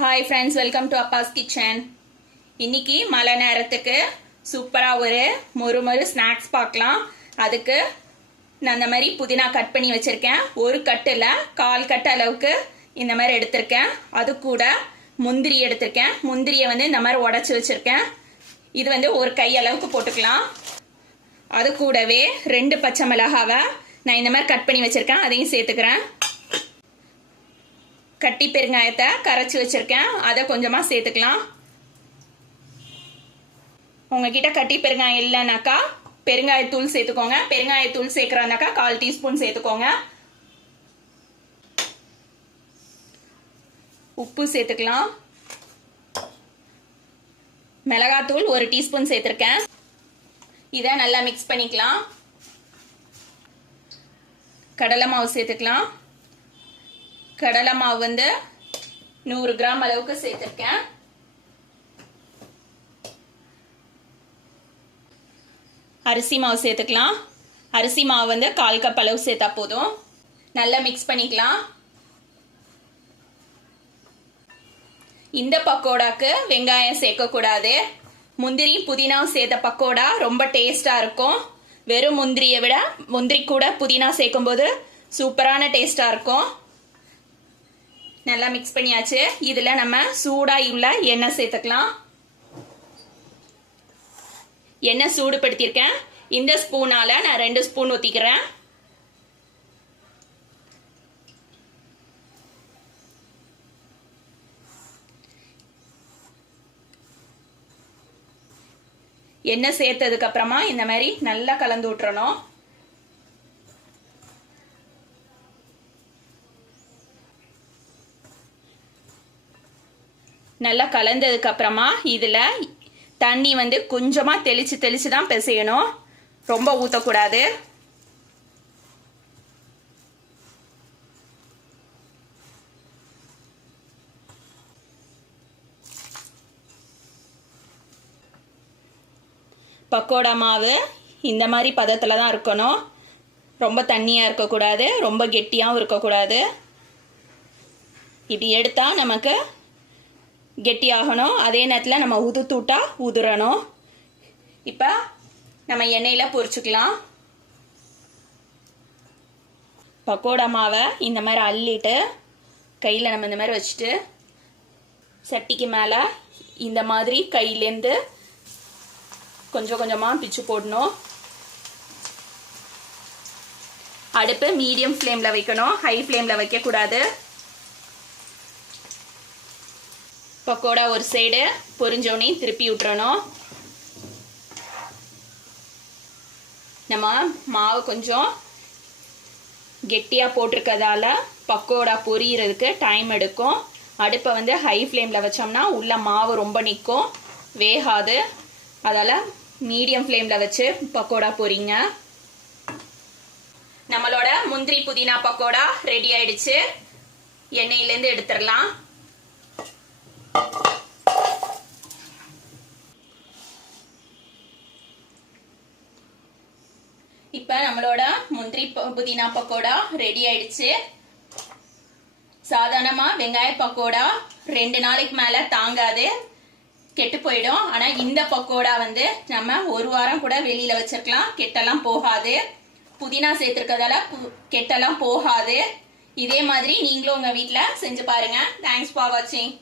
Hi friends welcome to Abbas kitchen இன்னைக்கு மழை நேரத்துக்கு சூப்பராக ஒரு மொறு மொறு ஸ்நாக்ஸ் பார்க்கலாம். அதுக்கு நான் இந்த மாதிரி புதினா கட் பண்ணி வச்சுருக்கேன். ஒரு கட்டில் கால் கட்டு அளவுக்கு இந்த மாதிரி எடுத்திருக்கேன். அது கூட முந்திரி எடுத்திருக்கேன். முந்திரியை வந்து இந்த மாதிரி உடச்சி வச்சுருக்கேன். இது வந்து ஒரு கை அளவுக்கு போட்டுக்கலாம். அது கூடவே ரெண்டு பச்சை மிளகாவை நான் இந்த மாதிரி கட் பண்ணி வச்சுருக்கேன். அதையும் சேர்த்துக்கிறேன். கட்டி பெருங்காயத்தை கரைச்சி வச்சிருக்கேன். அதை கொஞ்சமாக சேர்த்துக்கலாம். உங்ககிட்ட கட்டி பெருங்காயம் இல்லைனாக்கா பெருங்காயத்தூள் சேர்த்துக்கோங்க. பெருங்காயத்தூள் சேர்க்குறானாக்கா கால் டீஸ்பூன் சேர்த்துக்கோங்க. உப்பு சேர்த்துக்கலாம். மிளகாத்தூள் ஒரு டீஸ்பூன் சேர்த்துருக்கேன். இதை நல்லா மிக்ஸ் பண்ணிக்கலாம். கடலை மாவு சேர்த்துக்கலாம். கடலை மாவு வந்து நூறு கிராம் அளவுக்கு சேர்த்துருக்கேன். அரிசி மாவு சேர்த்துக்கலாம். அரிசி மாவு வந்து கால் கப் அளவு சேர்த்தா போதும். நல்லா மிக்ஸ் பண்ணிக்கலாம். இந்த பக்கோடாக்கு வெங்காயம் சேர்க்கக்கூடாது. முந்திரி புதினா சேர்த்த பக்கோடா ரொம்ப டேஸ்டாக இருக்கும். வெறும் முந்திரியை விட முந்திரி கூட புதினா சேர்க்கும்போது சூப்பரான டேஸ்டாக இருக்கும். நல்லா மிக்ஸ் பண்ணியாச்சு. இதில் நம்ம சூடாக உள்ள எண்ணெய் சேர்த்துக்கலாம். எண்ணெய் சூடுபடுத்தியிருக்கேன். இந்த ஸ்பூனால் நான் ரெண்டு ஸ்பூன் ஊற்றிக்கிறேன் எண்ணெய் சேர்த்ததுக்கு அப்புறமா இந்த மாதிரி நல்லா கலந்து விட்டுறணும் நல்லா கலந்ததுக்கு அப்புறமா இதில் தண்ணி வந்து கொஞ்சமாக தெளித்து தெளித்து தான் பிசையணும். ரொம்ப ஊற்றக்கூடாது பக்கோடா மாவு இந்த மாதிரி பதத்தில் தான் இருக்கணும். ரொம்ப தண்ணியாக இருக்கக்கூடாது. ரொம்ப கெட்டியாகவும் இருக்கக்கூடாது. இப்படி எடுத்தால் நமக்கு கெட்டியாகணும். அதே நேரத்தில் நம்ம உதுத்துட்டா உதுறணும். இப்போ நம்ம எண்ணெயில் பொரிச்சுக்கலாம். பக்கோடா மாவை இந்த மாதிரி அள்ளிட்டு கையில் நம்ம இந்த மாதிரி வச்சுட்டு சட்டிக்கு மேலே இந்த மாதிரி கையிலேருந்து கொஞ்சம் கொஞ்சமாக பிச்சு போடணும். அடுப்பு மீடியம் ஃப்ளேமில் வைக்கணும். ஹை ஃப்ளேமில் வைக்கக்கூடாது. பக்கோடா ஒரு சைடு பொரிஞ்சோடனே திருப்பி விட்டுறணும் நம்ம மாவு கொஞ்சம் கெட்டியாக போட்டிருக்கதால பக்கோடா பொரியறதுக்கு டைம் எடுக்கும். அடுப்பை வந்து ஹை ஃப்ளேமில் வச்சோம்னா உள்ள மாவு ரொம்ப நிற்கும் வேகாது. அதால் மீடியம் ஃப்ளேமில் வச்சு பக்கோடா பொரிங்க. நம்மளோட முந்திரி புதினா பக்கோடா ரெடி ஆயிடுச்சு. எண்ணெயிலேருந்து எடுத்துடலாம். இப்போ நம்மளோட முந்திரி புதினா பக்கோடா ரெடி ஆயிடுச்சு. சாதாரணமாக வெங்காய பக்கோடா ரெண்டு நாளைக்கு மேலே தாங்காது. கெட்டு போயிடும். ஆனால் இந்த பக்கோடா வந்து நம்ம ஒரு வாரம் கூட வெளியில் வச்சிருக்கலாம். கெட்டெல்லாம் போகாது. புதினா சேர்த்துருக்கதால கெட்டெல்லாம் போகாது. இதே மாதிரி நீங்களும் உங்கள் வீட்டில் செஞ்சு பாருங்கள் தேங்க்ஸ் ஃபார் வாட்சிங்